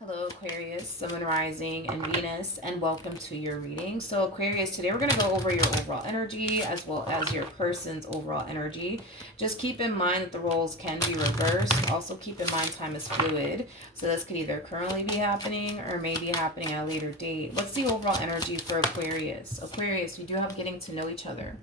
Hello Aquarius, Sun, Moon, Rising, and Venus, and welcome to your reading. So Aquarius, today we're going to go over your overall energy as well as your person's overall energy. Just keep in mind that the roles can be reversed. Also keep in mind time is fluid. So this could either currently be happening or may be happening at a later date. What's the overall energy for Aquarius? Aquarius, we do have getting to know each other.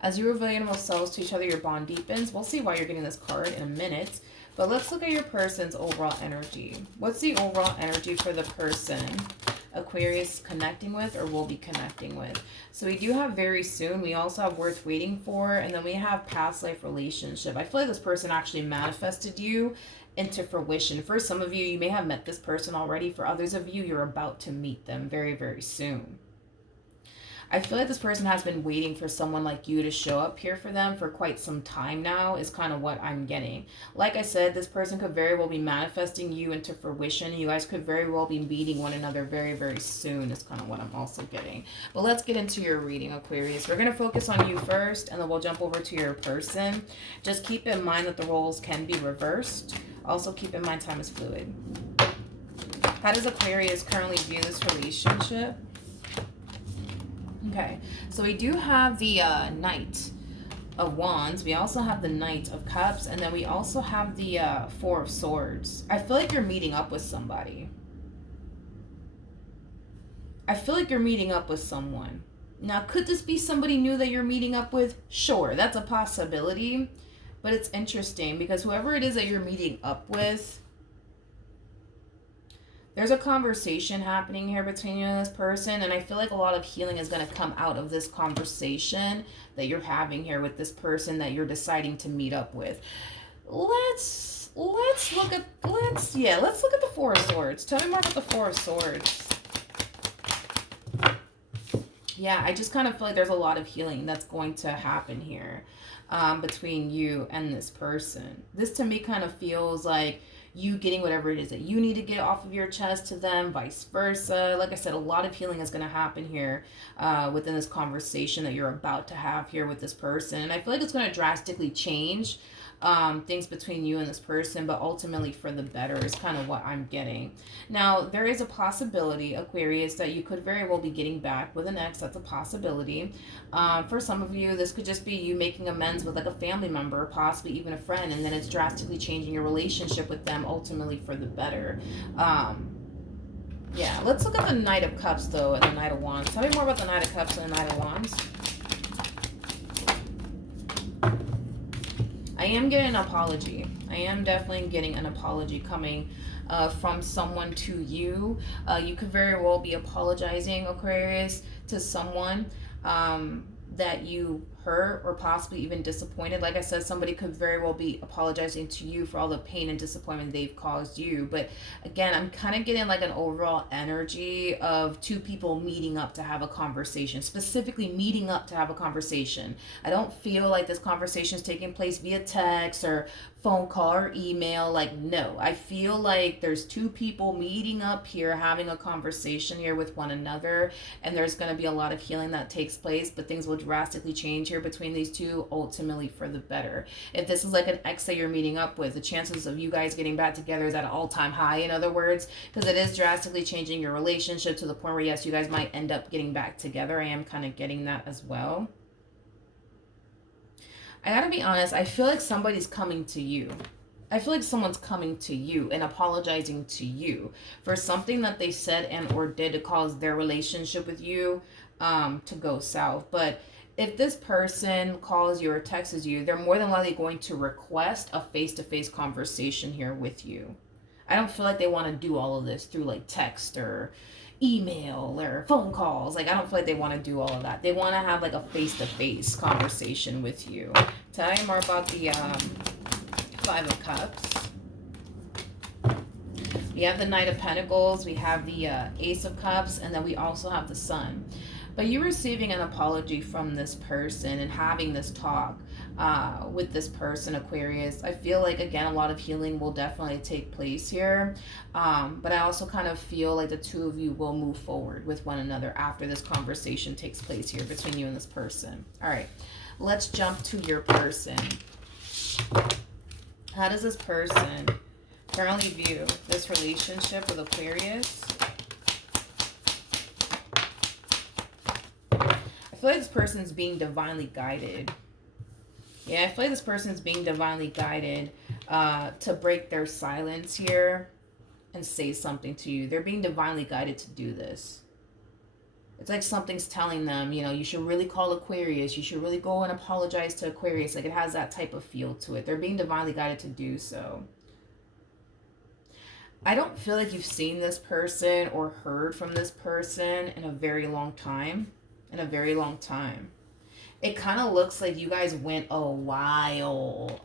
As you reveal your innermost selves to each other, your bond deepens. We'll see why you're getting this card in a minute. But let's look at your person's overall energy. What's the overall energy for the person Aquarius connecting with or will be connecting with? So we do have very soon. We also have worth waiting for. And then we have past life relationship. I feel like this person actually manifested you into fruition. For some of you, you may have met this person already. For others of you, you're about to meet them very, very soon. I feel like this person has been waiting for someone like you to show up here for them for quite some time now is kind of what I'm getting. Like I said, this person could very well be manifesting you into fruition. You guys could very well be meeting one another very, very soon is kind of what I'm also getting. But let's get into your reading, Aquarius. We're going to focus on you first, and then we'll jump over to your person. Just keep in mind that the roles can be reversed. Also keep in mind time is fluid. How does Aquarius currently view this relationship? Okay, so we do have the Knight of Wands. We also have the Knight of Cups. And then we also have the Four of Swords. I feel like you're meeting up with somebody. I feel like you're meeting up with someone. Now, could this be somebody new that you're meeting up with? Sure, that's a possibility. But it's interesting because whoever it is that you're meeting up with, there's a conversation happening here between you and this person, and I feel like a lot of healing is going to come out of this conversation that you're having here with this person that you're deciding to meet up with. Let's look at the Four of Swords. Tell me more about the Four of Swords. Yeah, I just kind of feel like there's a lot of healing that's going to happen here between you and this person. This to me kind of feels like you getting whatever it is that you need to get off of your chest to them, vice versa. Like I said, a lot of healing is going to happen here within this conversation that you're about to have here with this person. And I feel like it's going to drastically change things between you and this person, but ultimately for the better is kind of what I'm getting. Now, there is a possibility, Aquarius, that you could very well be getting back with an ex. That's a possibility. For some of you, this could just be you making amends with like a family member, possibly even a friend, and then it's drastically changing your relationship with them ultimately for the better. Yeah, let's look at the Knight of Cups, though, and the Knight of Wands. Tell me more about the Knight of Cups and the Knight of Wands. I am getting an apology. I am definitely getting an apology coming from someone to you. You could very well be apologizing, Aquarius, to someone that you hurt or possibly even disappointed. Like I said, somebody could very well be apologizing to you for all the pain and disappointment they've caused you. But again, I'm kind of getting like an overall energy of two people meeting up to have a conversation, specifically meeting up to have a conversation. I don't feel like this conversation is taking place via text or phone call or email. Like, no, I feel like there's two people meeting up here, having a conversation here with one another, and there's going to be a lot of healing that takes place, but things will drastically change here between these two, ultimately for the better. If this is like an ex that you're meeting up with, the chances of you guys getting back together is at an all-time high, in other words, because it is drastically changing your relationship to the point where, yes, you guys might end up getting back together. I am kind of getting that as well. I gotta be honest, I feel like somebody's coming to you. I feel like someone's coming to you and apologizing to you for something that they said and or did to cause their relationship with you to go south. But if this person calls you or texts you, they're more than likely going to request a face-to-face conversation here with you. I don't feel like they want to do all of this through like text or email or phone calls. Like, I don't feel like they want to do all of that. They want to have like a face-to-face conversation with you. Tell me more about the Five of Cups. We have the Knight of Pentacles, we have the Ace of Cups, and then we also have the Sun. But you receiving an apology from this person and having this talk with this person, Aquarius, I feel like, again, a lot of healing will definitely take place here. But I also kind of feel like the two of you will move forward with one another after this conversation takes place here between you and this person. All right, let's jump to your person. How does this person currently view this relationship with Aquarius. I feel like this person's being divinely guided. Yeah, I feel like this person's being divinely guided to break their silence here and say something to you. They're being divinely guided to do this. It's like something's telling them, you know, you should really call Aquarius. You should really go and apologize to Aquarius. Like, it has that type of feel to it. They're being divinely guided to do so. I don't feel like you've seen this person or heard from this person in a very long time. In a very long time. It kind of looks like you guys went a while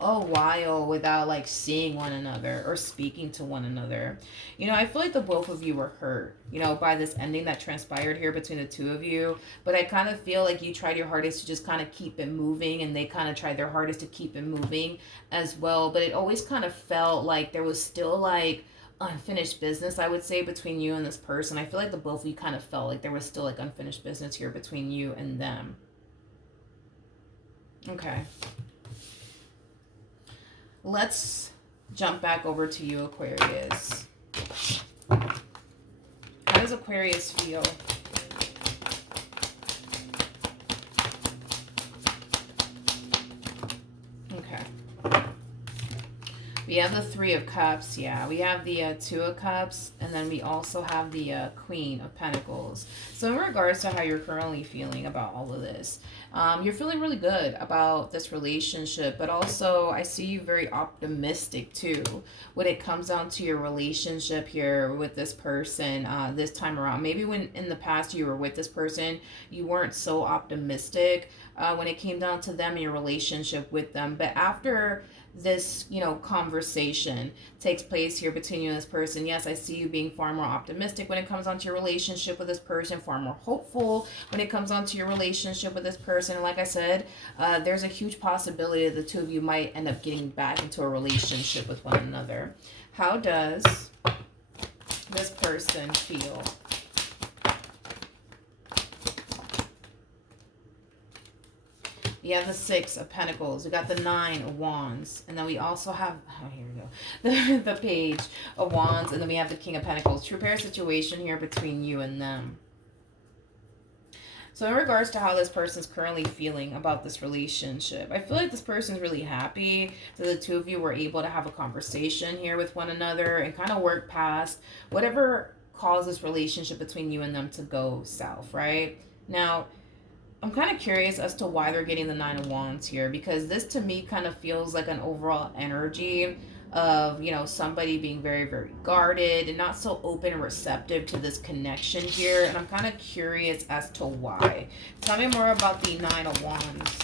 without like seeing one another or speaking to one another. You know, I feel like the both of you were hurt, you know, by this ending that transpired here between the two of you. But I kind of feel like you tried your hardest to just kind of keep it moving, and they kind of tried their hardest to keep it moving as well. But it always kind of felt like there was still like unfinished business, I would say, between you and this person. I feel like the both of you kind of felt like there was still like unfinished business here between you and them. Okay. Let's jump back over to you, Aquarius. How does Aquarius feel? Okay. We have the Three of Cups, yeah. We have the Two of Cups, and then we also have the Queen of Pentacles. So in regards to how you're currently feeling about all of this, you're feeling really good about this relationship, but also I see you very optimistic too when it comes down to your relationship here with this person this time around. Maybe when in the past you were with this person, you weren't so optimistic when it came down to them and your relationship with them. But after this, you know, conversation takes place here between you and this person, yes, I see you being far more optimistic when it comes on to your relationship with this person, far more hopeful when it comes on to your relationship with this person. And like I said, there's a huge possibility that the two of you might end up getting back into a relationship with one another. How does this person feel? You have the Six of Pentacles. We got the Nine of Wands. And then we also have, oh, here we go, the Page of Wands. And then we have the King of Pentacles. True pair situation here between you and them. So in regards to how this person's currently feeling about this relationship, I feel like this person's really happy that the two of you were able to have a conversation here with one another and kind of work past whatever caused this relationship between you and them to go south, right? Now, I'm kind of curious as to why they're getting the Nine of Wands here, because this to me kind of feels like an overall energy of, you know, somebody being very, very guarded and not so open and receptive to this connection here. And I'm kind of curious as to why. Tell me more about the Nine of Wands.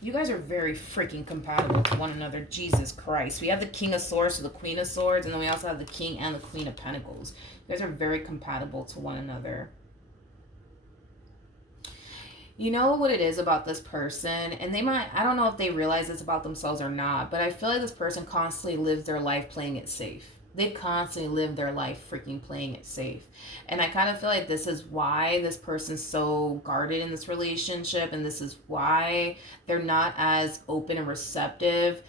You guys are very freaking compatible to one another. Jesus Christ. We have the King of Swords to the Queen of Swords, and then we also have the King and the Queen of Pentacles. You guys are very compatible to one another. You know what it is about this person, and they might, I don't know if they realize this about themselves or not, but I feel like this person constantly lives their life playing it safe. They constantly live their life freaking playing it safe. And I kind of feel like this is why this person's so guarded in this relationship, and this is why they're not as open and receptive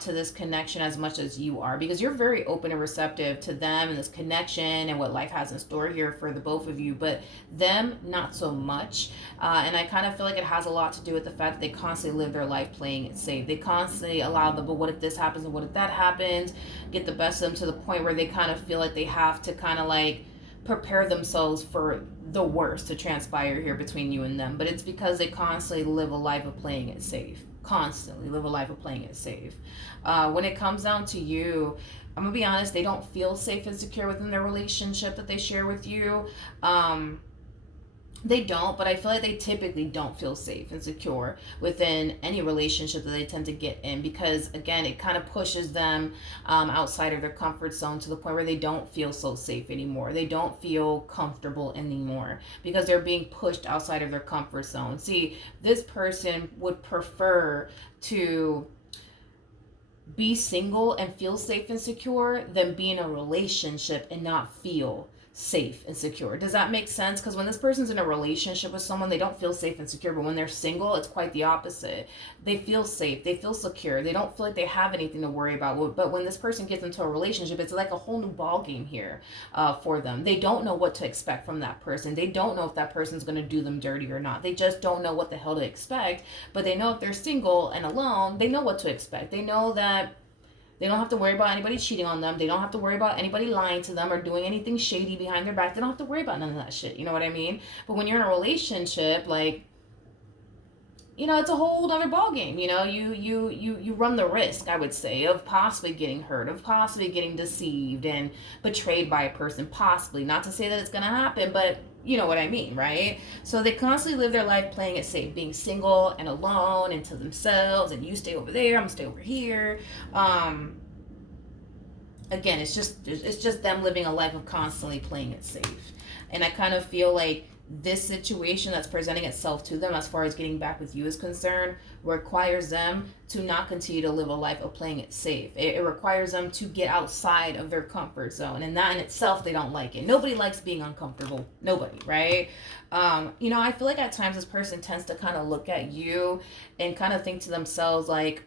to this connection as much as you are, because you're very open and receptive to them and this connection and what life has in store here for the both of you, but them not so much. And I kind of feel like it has a lot to do with the fact that they constantly live their life playing it safe. They constantly allow the, but what if this happens and what if that happens, get the best of them to the point where they kind of feel like they have to kind of like prepare themselves for the worst to transpire here between you and them. But it's because they constantly live a life of playing it safe. Constantly live a life of playing it safe. When it comes down to you, I'm gonna be honest, they don't feel safe and secure within their relationship that they share with you. They don't, but I feel like they typically don't feel safe and secure within any relationship that they tend to get in, because again, it kind of pushes them outside of their comfort zone to the point where they don't feel so safe anymore. They don't feel comfortable anymore because they're being pushed outside of their comfort zone. See, this person would prefer to be single and feel safe and secure than be in a relationship and not feel safe and secure. Does that make sense? Because when this person's in a relationship with someone, they don't feel safe and secure. But when they're single, it's quite the opposite. They feel safe. They feel secure. They don't feel like they have anything to worry about. But when this person gets into a relationship, it's like a whole new ball game here for them. They don't know what to expect from that person. They don't know if that person's going to do them dirty or not. They just don't know what the hell to expect. But they know if they're single and alone, they know what to expect. They know that they don't have to worry about anybody cheating on them. They don't have to worry about anybody lying to them or doing anything shady behind their back. They don't have to worry about none of that shit. You know what I mean? But when you're in a relationship, like, you know, it's a whole other ballgame. You know, you run the risk, I would say, of possibly getting hurt, of possibly getting deceived and betrayed by a person, possibly. Not to say that it's gonna happen, but you know what I mean, right? So they constantly live their life playing it safe, being single and alone and to themselves, and you stay over there, I'm gonna stay over here. Again, it's just them living a life of constantly playing it safe. And I kind of feel like this situation that's presenting itself to them as far as getting back with you is concerned requires them to not continue to live a life of playing it safe. It requires them to get outside of their comfort zone, and that in itself, they don't like it. Nobody likes being uncomfortable. Nobody, right? You know, I feel like at times this person tends to kind of look at you and kind of think to themselves like,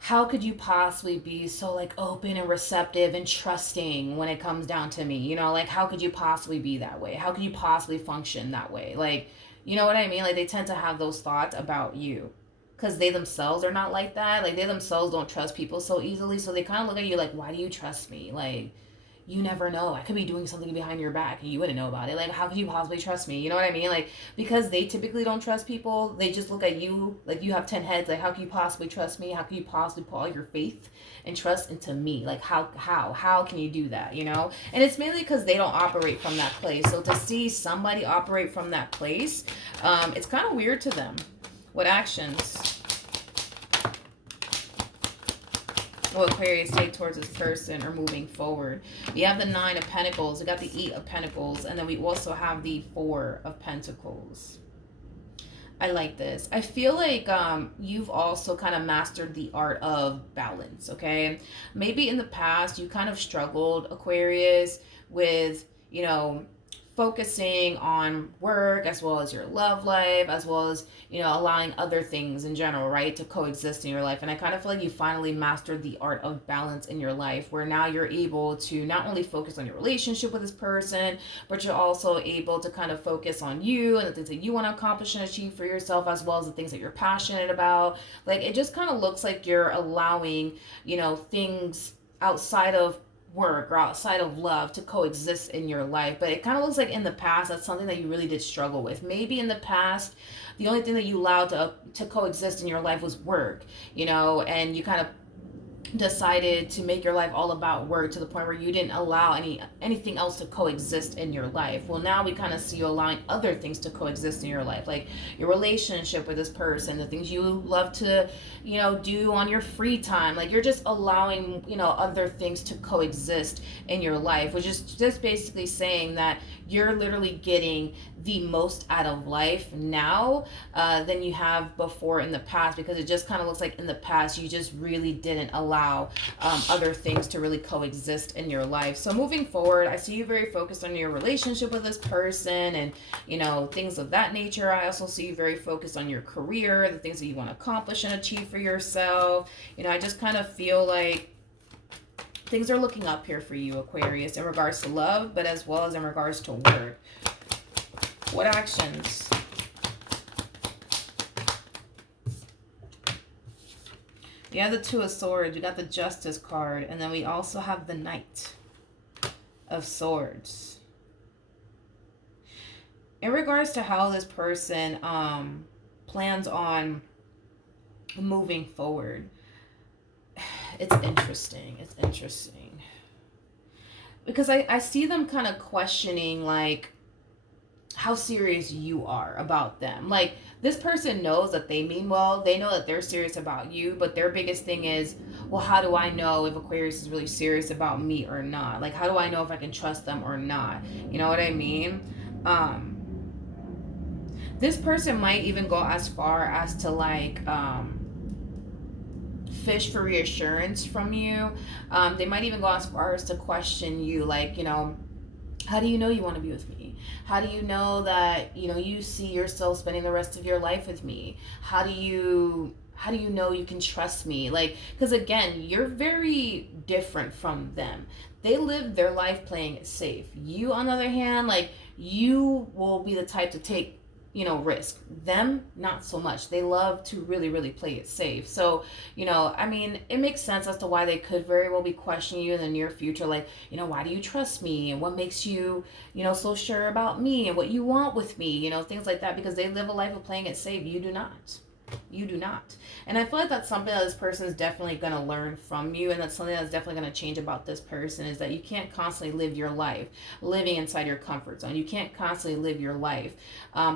how could you possibly be so like open and receptive and trusting when it comes down to me? You know, like how could you possibly be that way? How could you possibly function that way? Like, you know what I mean? Like they tend to have those thoughts about you because they themselves are not like that. Like they themselves don't trust people so easily. So they kind of look at you like, why do you trust me? Like, you never know. I could be doing something behind your back and you wouldn't know about it. Like, how could you possibly trust me? You know what I mean? Like, because they typically don't trust people, they just look at you like you have 10 heads. Like, how can you possibly trust me? How can you possibly put all your faith and trust into me? Like, how can you do that? You know? And it's mainly because they don't operate from that place. So to see somebody operate from that place, it's kind of weird to them. What actions will Aquarius take towards this person or moving forward? We have the 9 of Pentacles, we got the 8 of Pentacles, and then we also have the 4 of Pentacles. I like this. I feel like you've also kind of mastered the art of balance, okay? Maybe in the past you kind of struggled, Aquarius, with, you know, focusing on work as well as your love life, as well as, you know, allowing other things in general, right, to coexist in your life. And I kind of feel like you finally mastered the art of balance in your life, where now you're able to not only focus on your relationship with this person, but you're also able to kind of focus on you and the things that you want to accomplish and achieve for yourself, as well as the things that you're passionate about. Like, it just kind of looks like you're allowing, you know, things outside of work or outside of love to coexist in your life. But it kind of looks like in the past that's something that you really did struggle with. Maybe in the past the only thing that you allowed to coexist in your life was work, you know, and you kind of decided to make your life all about work to the point where you didn't allow anything else to coexist in your life. Well, now we kind of see you allowing other things to coexist in your life, like your relationship with this person, the things you love to, you know, do on your free time. Like, you're just allowing, you know, other things to coexist in your life, which is just basically saying that you're literally getting the most out of life now than you have before in the past, because it just kind of looks like in the past you just really didn't allow other things to really coexist in your life. So moving forward, I see you very focused on your relationship with this person and, you know, things of that nature. I also see you very focused on your career, the things that you want to accomplish and achieve for yourself. You know, I just kind of feel like things are looking up here for you, Aquarius, in regards to love, but as well as in regards to work. What actions? We have the 2 of Swords, we got the Justice card, and then we also have the Knight of Swords. In regards to how this person plans on moving forward, it's interesting. It's interesting. Because I see them kind of questioning, like, how serious you are about them. Like, this person knows that they mean well. They know that they're serious about you, but their biggest thing is, well, how do I know if Aquarius is really serious about me or not? Like, how do I know if I can trust them or not? You know what I mean? This person might even go as far as to, like, fish for reassurance from you. They might even go as far as to question you, like, you know, how do you know you want to be with me? How do you know that, you know, you see yourself spending the rest of your life with me? How do you know you can trust me? Like, because again, you're very different from them. They live their life playing it safe. You, on the other hand, like, you will be the type to take, you know, risk. Them, not so much. They love to really, really play it safe. So, you know, I mean, it makes sense as to why they could very well be questioning you in the near future. Like, you know, why do you trust me? And what makes you, you know, so sure about me and what you want with me? You know, things like that, because they live a life of playing it safe. You do not. You do not. And I feel like that's something that this person is definitely going to learn from you, and that's something that's definitely going to change about this person, is that you can't constantly live your life living inside your comfort zone. You can't constantly live your life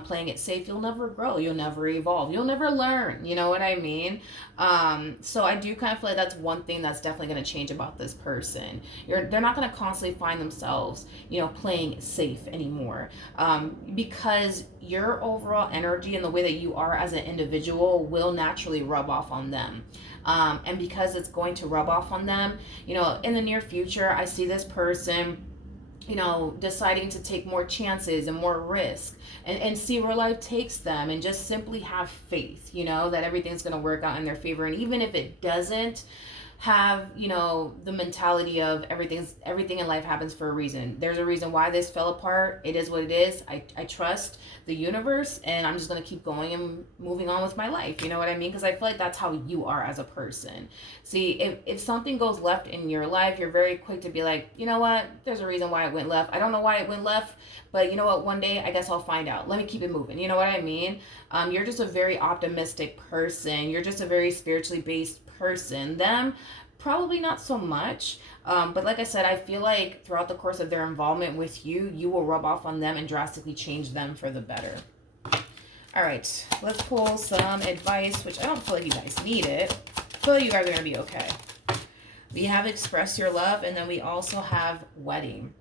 playing it safe. You'll never grow. You'll never evolve. You'll never learn. You know what I mean? So I do kind of feel like that's one thing that's definitely going to change about this person. They're not going to constantly find themselves, you know, playing it safe anymore, because your overall energy and the way that you are as an individual will naturally rub off on them. And because it's going to rub off on them, you know, in the near future, I see this person, you know, deciding to take more chances and more risk, and see where life takes them, and just simply have faith, you know, that everything's going to work out in their favor. And even if it doesn't, have, you know, the mentality of everything in life happens for a reason. There's a reason why this fell apart. It is what it is. I trust the universe, and I'm just going to keep going and moving on with my life. You know what I mean? Because I feel like that's how you are as a person. See, if something goes left in your life, you're very quick to be like, you know what? There's a reason why it went left. I don't know why it went left, but you know what? One day, I guess I'll find out. Let me keep it moving. You know what I mean? You're just a very optimistic person. You're just a very spiritually based person. Them, probably not so much. But like I said, I feel like throughout the course of their involvement with you, you will rub off on them and drastically change them for the better. All right, let's pull some advice, which I don't feel like you guys need it. I feel like you guys are going to be okay. We have Express Your Love, and then we also have Wedding.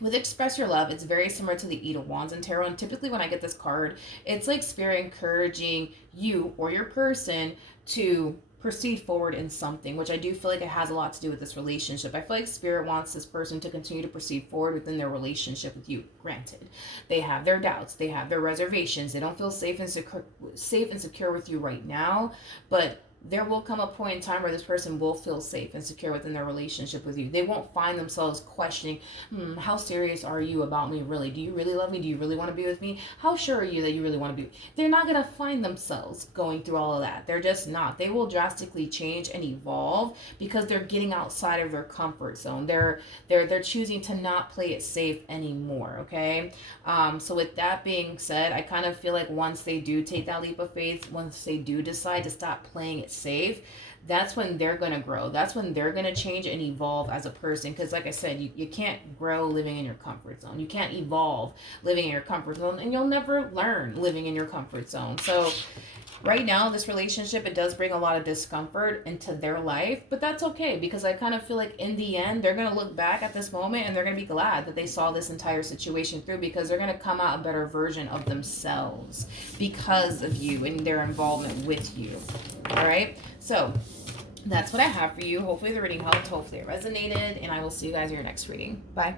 With Express Your Love, it's very similar to the Eight of Wands in Tarot. And typically when I get this card, it's like Spirit encouraging you or your person to proceed forward in something, which I do feel like it has a lot to do with this relationship. I feel like Spirit wants this person to continue to proceed forward within their relationship with you. Granted, they have their doubts, they have their reservations, they don't feel safe and secure with you right now, but there will come a point in time where this person will feel safe and secure within their relationship with you. They won't find themselves questioning, how serious are you about me really? Do you really love me? Do you really want to be with me? How sure are you that you really want to be? They're not going to find themselves going through all of that. They're just not. They will drastically change and evolve because they're getting outside of their comfort zone. They're choosing to not play it safe anymore, okay? So with that being said, I kind of feel like once they do take that leap of faith, once they do decide to stop playing it safe, that's when they're going to grow. That's when they're going to change and evolve as a person. Because like I said, you can't grow living in your comfort zone. You can't evolve living in your comfort zone, and you'll never learn living in your comfort zone. So right now, this relationship, it does bring a lot of discomfort into their life, but that's okay, because I kind of feel like in the end, they're going to look back at this moment and they're going to be glad that they saw this entire situation through, because they're going to come out a better version of themselves because of you and their involvement with you. All right. So that's what I have for you. Hopefully the reading helped. Hopefully it resonated, and I will see you guys in your next reading. Bye.